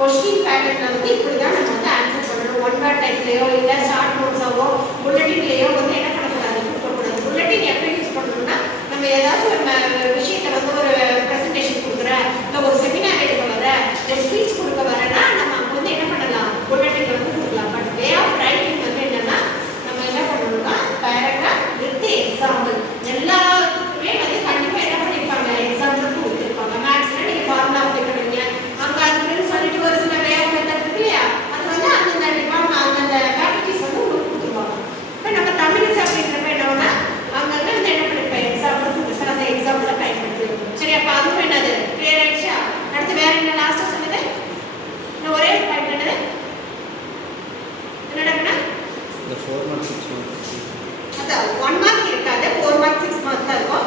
Question பேட்டர்ன்ல வந்து இப்படி தான் நம்ம வந்து ஆன்சர் பண்ணணும். ஒன் வேர்ட் டைப்லயோ இல்லை ஷார்ட் நோட்ஸாவோ புல்லட்டின்லேயோ வந்து என்ன பண்ணக்கூடாது, கொடுக்கக்கூடாது. புல்லட்டின் எப்படி யூஸ் பண்ணணும்னா, நம்ம ஏதாச்சும் ஒரு விஷயத்தை வந்து ஒரு ப்ரெசன்டேஷன் கொடுக்குறேன், இல்லை ஒரு செமினார் எடுக்க வரேன், ஒரு ஸ்பீச் கொடுக்க வரேன்னா நம்ம அங்கே வந்து என்ன பண்ணலாம், புல்லட்டின் வந்து கொடுக்கலாம். பட் வே ஆஃப் ரைட்டிங் வந்து என்னன்னா, நம்ம என்ன பண்ணணும்னா பேராகிராஃப் வித் எக்ஸாம்பிள் எல்லாத்துக்குமே வந்து கண்டிப்பாக என்ன பண்ணியிருப்பாங்க, எக்ஸாம்பிள் கொடுத்துருப்பாங்க. மேக்ஸ்ல நீங்கள் ஃபார்முலா அப்ளை பண்ணுவீங்க, அங்கே அதுக்குன்னு சொல்லிட்டு ஒரு சில வே ஆஃப் மெத்தட் இருக்கு இல்லையா, அது வந்து அந்தந்த டிபார்ட்மெண்ட் அந்தந்த ஃபேக்கல்டிஸ் வந்து உங்களுக்கு கொடுத்துருவாங்க. இப்போ நம்ம தமிழுக்கு அப்படின்றப்ப என்னன்னா அங்கங்கே வந்து என்ன பண்ணிருப்பேன், எக்ஸாம்பிள் கொடுத்துருப்பேன், அந்த எக்ஸாம்பிளை பயன்படுத்தி. சரி, அப்போ அதுவும் என்னது கிளியர் ஆயிடுச்சா? அடுத்து வேற என்ன லாஸ்ட்டாக சொன்னது, இன்னும் ஒரே பாயிண்ட் என்னது என்னடா, இந்த 4 மார்க் 6 மார்க் அதான் 1 மார்க் இருக்காது, 4 மார்க் 6 மார்க் தான் இருக்கும்.